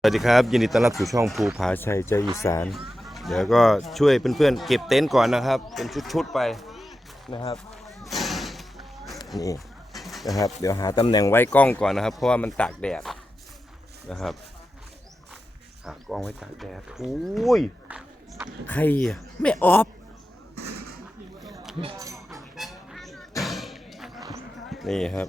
สวัสดีครับ ยินดีต้อนรับสู่ช่องภูผาชัยใจอีสาน เดี๋ยวก็ช่วยเพื่อนๆเก็บเต็นท์ก่อนนะครับ เป็นชุดๆไปนะครับนี่นะครับ เดี๋ยวหาตำแหน่งไว้กล้องก่อนนะครับ เพราะว่ามันตากแดดนะครับ หากล้องไว้ตากแดดโอ้ยใครอะแม่ออฟนี่ครับ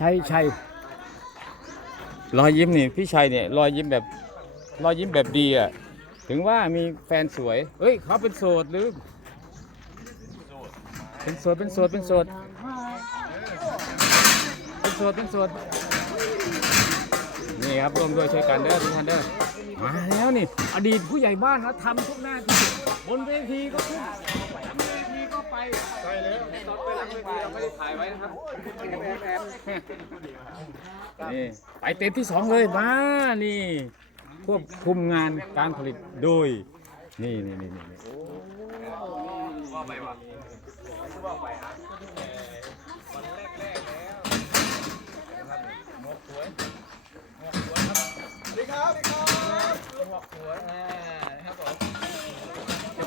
ชัยชัยรอยยิ้มนี่พี่ชัยเนี่ยรอยยิ้มแบบรอยยิ้มแบบดีอะถึงว่ามีแฟนสวย เอ้ยเขาเป็นโสดหรือเป็นโสดเป็นโสดเป็นโสดเป็นโสดเป็นโสดนี่ครับร่วมด้วยช่วยกันเด้อทุกท่านเด้อมาแล้วนี่ อดีตผู้ใหญ่บ้านนะทำทุกหน้าที่บนเวทีก็ขึ้นหลังเวทีก็ ไปไปแล้วตอนไปหลังเวทีเราไม่ได้ถ่ายไว้นะครับนี่ไปเต็มที่สองเลยมานี่ควบคุมงานการผลิตโดย นี่นี่นี่นี่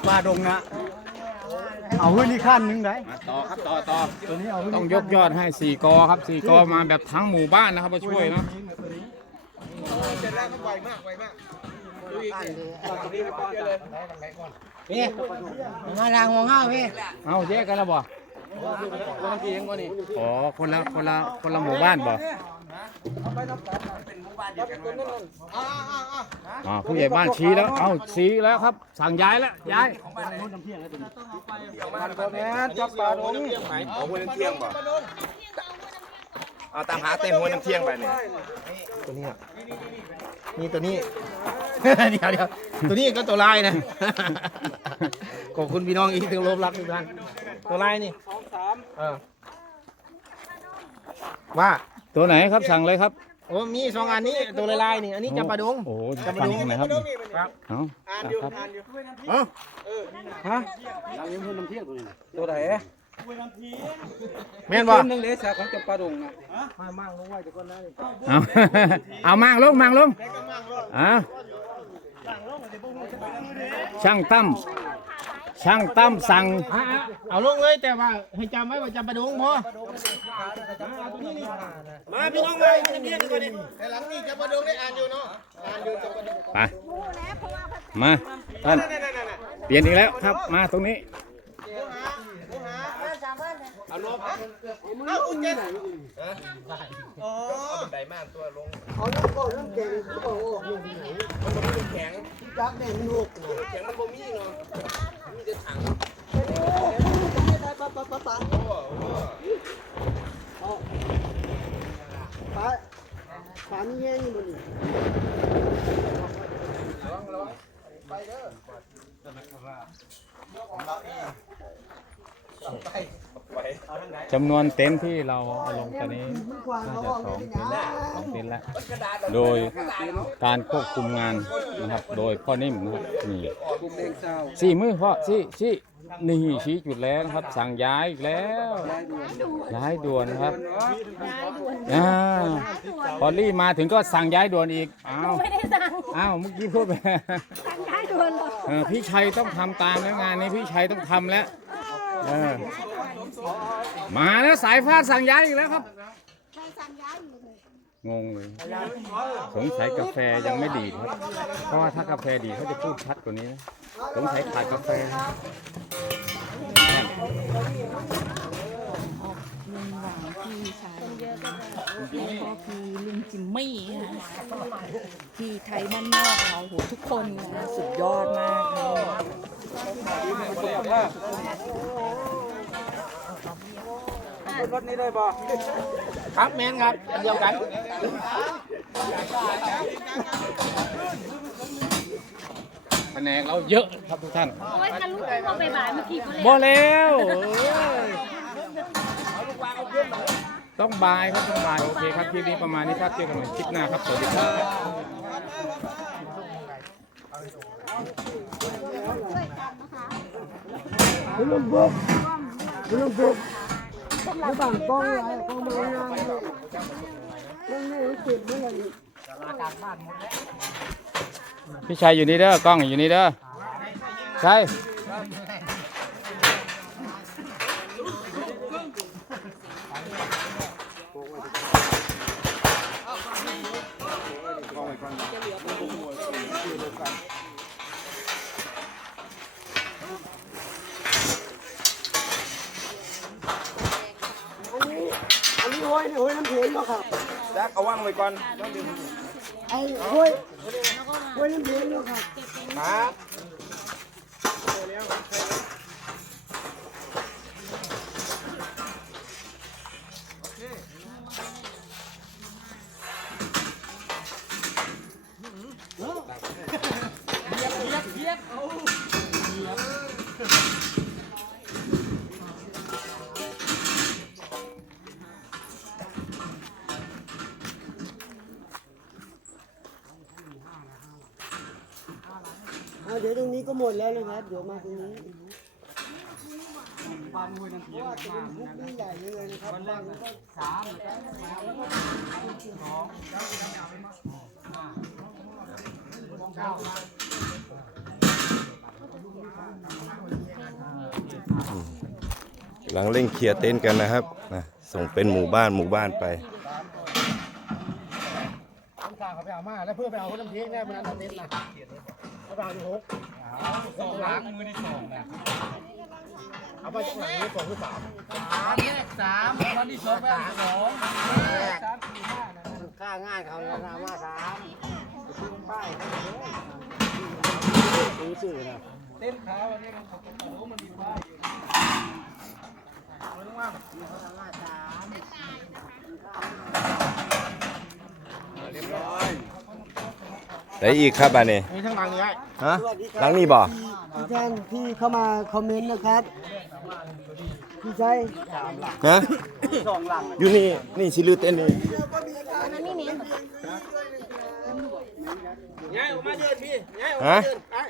ปลาดงนะ เอาขึ้นอีกขั้นหนึงได้มาต่อครับต่อต่อตัวนี้เอาขึ้นต้องยกยอดให้สี่กอครับสี่กอมาแบบทั้งหมู่บ้านนะครับมาช่วยเนาะพี่มาล้างมองห้าพี่เอาแยกกันแล้วบ่ อ๋อคนละคนละคนละหมู่บ้านบ่อ่าผู้ใหญ่บ้านชี้แล้ว เอ้าชี้แล้วครับ สั่งย้ายแล้วย้ายจับปลาดงขอาหัวน้ำเที่ยงบ่ เอาตามหาเต็มหัวน้ำเที่ยงไปเนี่ยตัวนี้อะนี่ตัวนี้ เดี๋ยวเดี๋ยวตัวนี้ก็ตัวลายนะ ขอบคุณพี่น้องอีกที่รบรักทุกท่านตัวลายนี่เออว่าตัวไหนครับสั่งเลยครับโอ้มีสองอันนี้ตัวลายๆนี่อันนี้จำปาดงโอ้โหจะฟังตรงไหนครับครับเอาครับเอ้าฮะตัวไหน แม่นบ่นึงเลยสาของจับปลาดงนะเอาเอามั่งลงมั่งลงอะช่างตั้มช่างตั้มสั่งอะอะเอาลงเลยแต่ว่าให้จำไว้ว่าจำปาดงพอมาพี่น้องมาเรียนก่อนดิแต่หลังนี้จำปาดงได้อ่านอยู่เนาะอ่านอยู่จำปาดงไปมาท่านเปลี่ยนอีกแล้วครับ มาตรงนี้ เอาคุณเจนอ๋อไดมากตัวลงจักแดงลูกแข็งมันบ่มีเนาะฝันแย่งบน จำนวนเต็นท์ที่เราเอาลงตอนนี้น่าจะสองเต็นท์สองเต็นท์แล้วโดยการควบคุมงานนะครับ โดยพ่อนิ่มนะครับนี่สี่มือพ่อสี่สี่นี่ชี้จุดแล้วนะครับ สั่งย้ายอีกแล้วย้ายด่วนครับอ่าพอลี่มาถึงก็สั่งย้ายด่วนอีกอ้าวไม่ได้สั่งอ้าวเมื่อกี้พูดไปสั่งได้ด่วนเหรอเออพี่ชัยต้องทำตามแล้วงานนี้พี่ชัยต้องทำแล้วเออ มาแล้วสายฟ้าสั่งย้ายอีกแล้วครับ ใครสั่งย้ายอยู่เลยงงเลย สงสัยกาแฟยังไม่ดีดครับ เพราะว่าถ้ากาแฟดีดเขาจะพูดชัดกว่านี้นะสงสัยขาดกาแฟ ลุงหวังพี่ชายแล้วก็คือลุงจิมมี่ค่ะที่ไทยบ้านนอกเราโหทุกคนนะสุดยอดมากเลย รถนี้ได้บ่ครับแมนครับอันเดียวกันแผนกเราเยอะครับทุกท่านโอ้ยทะลุเข้าไปบ่ายเมื่อกี้ก็เลยบ่แล้วเอ้ยต้องบายครับต้องบายโอเคครับคลิปนี้ประมาณนี้ครับเจอกันใหม่คลิปหน้าครับสวัสดีครับช่วยกันนะคะคุณลุงบุ๊กคุณลุงบุ๊ก ระหว่างกองอะไรกล้องมางานเนี่ยยังไม่รู้สึกเมื่อไหร่พี่ชายอยู่นี่เด้อกล้องอยู่นี่เด้อใช่อันนี้อันนี้ห้อยเนี่ยห้ อยน้ำเพลงเนาะครับจักเอาว่างไว้ก่อนไอ้ห้อยห้อยน้ำเพลงเนาะครับครับ เดี๋ยวตรงนี้ก็หมดแล้วนะครับ เดี๋ยวมาตรงนี้นี่ใหญ่เลยนะครับบางก็สามกำลังเร่งเคลียร์เต็นท์กันนะครับนะส่งเป็นหมู่บ้านหมู่บ้านไปผมสั่งเขาไปเอามาแล้วเพื่อไปเอาคนน้ำเพลงได้เมื่อนั้นเต็นท์นะ เขาไปเอาอยู่หกสองล้างมือที่สองนะเอาไปจากไหนสองหรือสามสามแรกสามวันที่สองไปเอาสองสามสี่ห้านะค่าง่ายเขาแล้วนะว่าสามซื้อป้ายซื้อสื่อนะเต้นขาวอันนี้มันของกระโดมันมีป้ายอยู่มันว่างมีเขาทำว่าสามได้อีกครับอันนี้มีทั้งหลังนี้ ไอ้ฮะสวัสดีครับหลังนี้บ่ทุกท่านที่เข้ามาคอมเมนต์นะครับพี่ชัยฮะอยู่นี่นี่สิลือเต็นท์นี่ย้ายออกมาเดินพี่ย้ายออกฮะมาเดินไอ้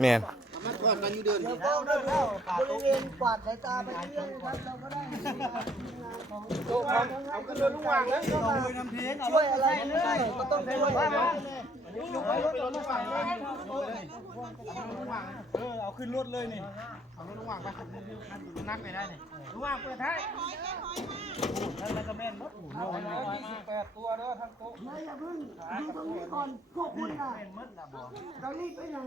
แม่นมาก่อนกันอยู่เดินเดี๋ยวเข้าเดินเข้าบริเวณกวาดสายตาไปเรื่อยๆนะครับเราก็ได้โต๊ะครับเอาขึ้นเดินลุงวางแล้วช่วยอะไรไม่ได้ก็ต้องช่วย เออเอาขึ้นรถเลยนี่เอารถลุงวางไปนั่งไปได้นี่ลุงวางเปิดท้ายนั่นแล้วก็แม่นมดนอนแปดตัวเด้อทั้งโต๊ะไม่อย่าเพิ่งดูตรงนี้ก่อนพวกคุณน่ะเรารีบไปไหน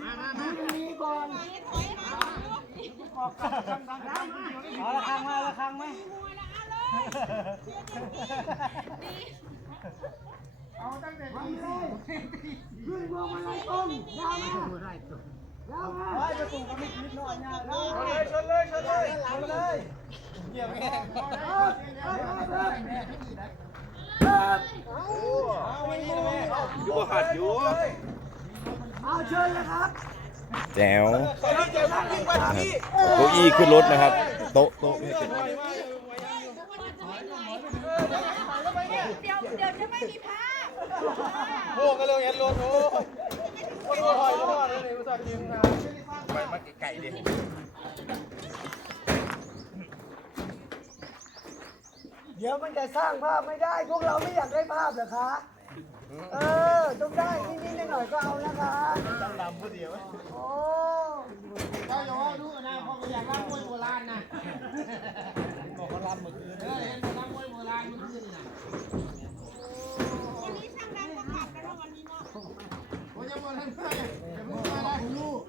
มามามาดูตรงนี้ก่อนเอาละครั้งมาละครั้งไหม ทำเลยขึ้นพวงมาลัยต้นยาวมายาวมาชนเลยชนเลยชนเลยชนเลยเยี่ยมแม่ครับครับครับครับอยู่หัดอยู่เอาเชิญเลยครับแจ๋วเขาเจ็บยิงไปที่เก้าอี้ขึ้นรถนะครับ โต๊ะโต๊ะเดี๋ยวจะไม่มีภา พโอ้กันเลยเห็นรถโอ้คนรถหอยรถหอยเลยอุตส่าห์ยิงนะไปมาไก่ดิเดี๋ยวมันจะสร้างภาพไม่ได้ พวกเราไม่อยากได้ภาพเหรอคะ เออ ต้องได้นิดๆหน่อยๆก็เอานะคะจังดำผู้เดียวโอ้เจ้าอย่าว่าดูนะพ่อก็อยากร่ำมวยโบราณนะบอกเขาร่ำเมื่อคืนเออเห็นร่ำมวยโบราณเมื่อคืนน่ะโอ้ยยังบ่นไปยังบ่ทันไป ลูก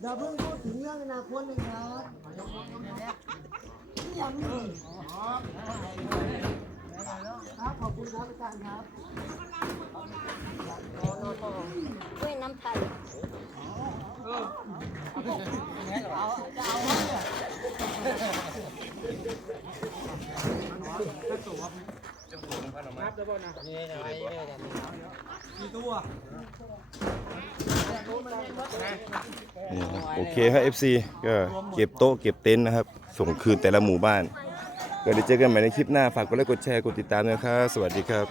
อย่าเพิ่งพูดถึงเรื่องอนาคตเลยครับนี่ยังไม่ครับขอบคุณครับอาจารย์ครับด้วยน้ำไทยเนั บได้บ่นะนี่อะไรเนี่ยเนี่ยกี่ตัวนี่ครับโอเคครับ FC ก็เก็บโต๊ะเก็บเต็นท์นะครับ ส่งคืนแต่ละหมู่บ้าน ก็เดี๋ยวเจอกันใหม่ในคลิปหน้า ฝากกดไลค์กดแชร์กดติดตามด้วยครับ สวัสดีครับ